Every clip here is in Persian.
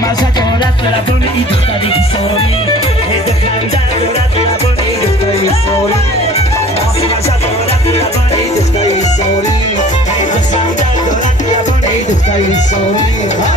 مزه دارد لبان ای دختری ساری خنده دارد لبان ای دختری ساری مزه دارد لبان ای دختری ساری خنده دارد لبان ای دختری ساری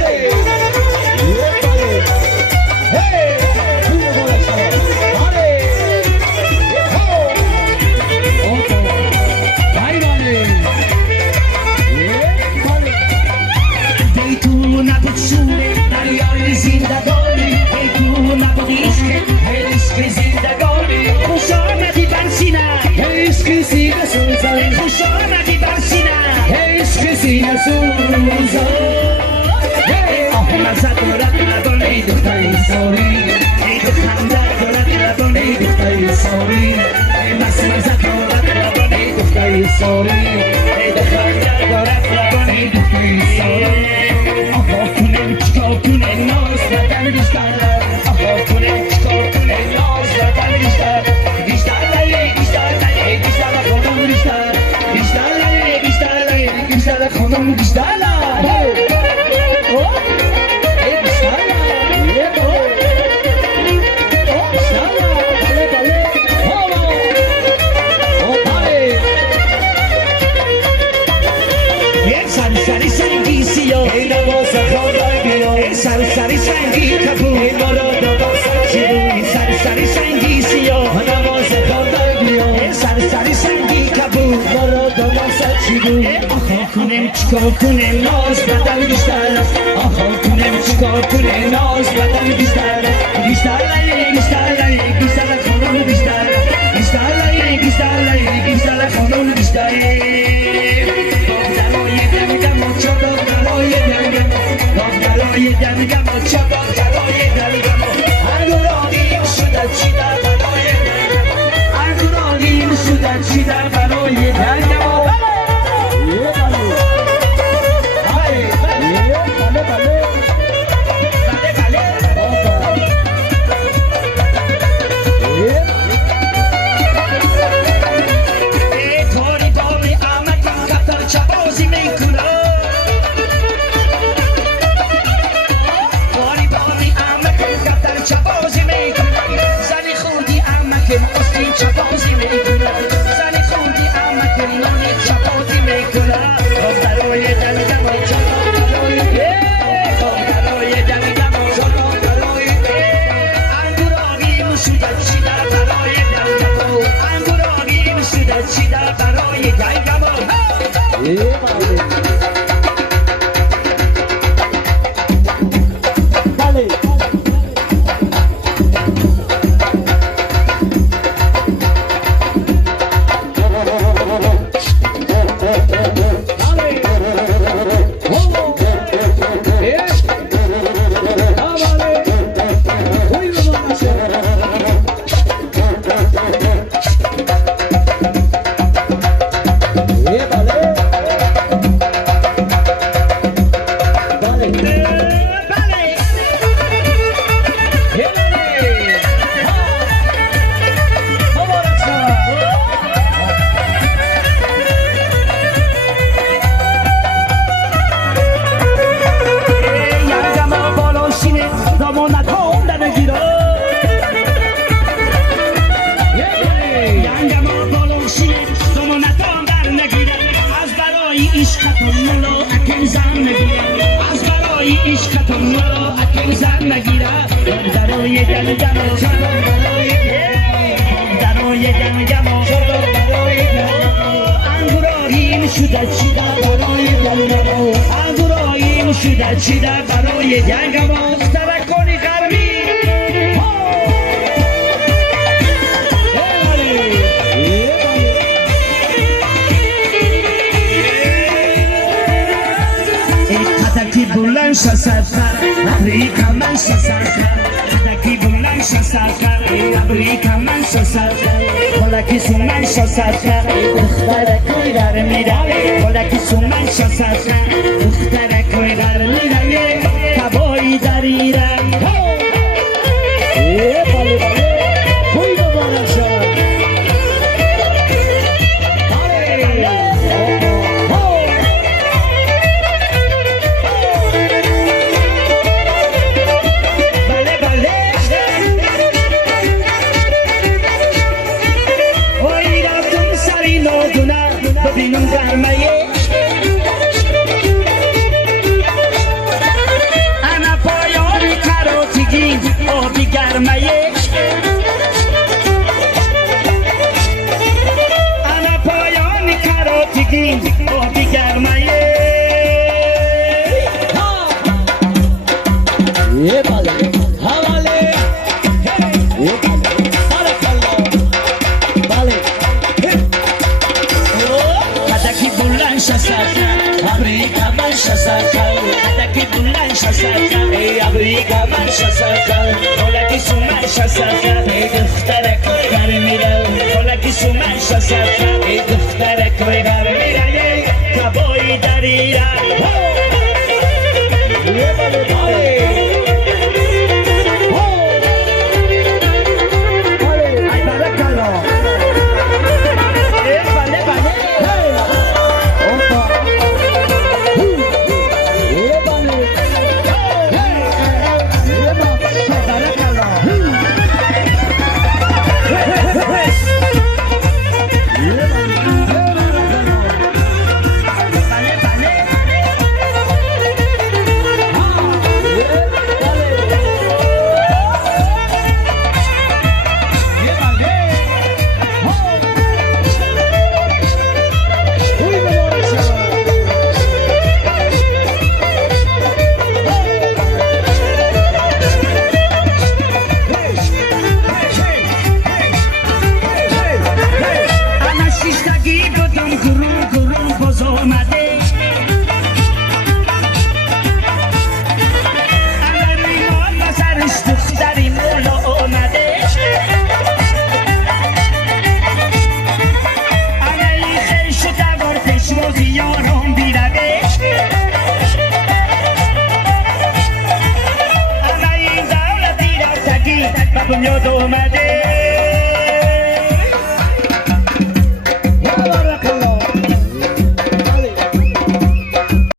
خوش آمدی بر سینه عشق سینه سوزا آه مزه دارد لبان ای دختری ساری ای خنده دارد لبان ای دختری ساری ای مزه دارد لبان ای دختری ساری ای خنده دارد لبان ای دختری ساری آها کنم چیکار کنه ناز بدن بیشتر آها کنم چیکار کنه ناز بدن بیشتر بیشتر خانم بیشتر سری سنگی سیاه ای نواز خواهد بیا سری سنگی کبود ما را دادا سرچیدون سری سنگی سیاه نواز خواهد بیا سری سنگی کبود ما را دادا سرچیدون آخا کنیم چیکار کنیم ناز بدن بیشتر آخا کنیم چیکار کنیم ناز بدن بیشتر بیشتر خانم بیشتر بیشتر خانم بیشتر دلای دلگم و چپا دلای دلگم انگرانیم شده چی در برای دلگم انگرانیم شده چی در برای دلگم یه باله حواله یه باله بارکالله باله هدکی بلند شسکه امریکا من شسکه هدکی بلند شسکه ای امریکا من شسکه خلکی سومن شسکه ای دختر کار میره خلکی سومن شسکه ای دختر کار میره کبایی دریره یه باله باله دنیا اومده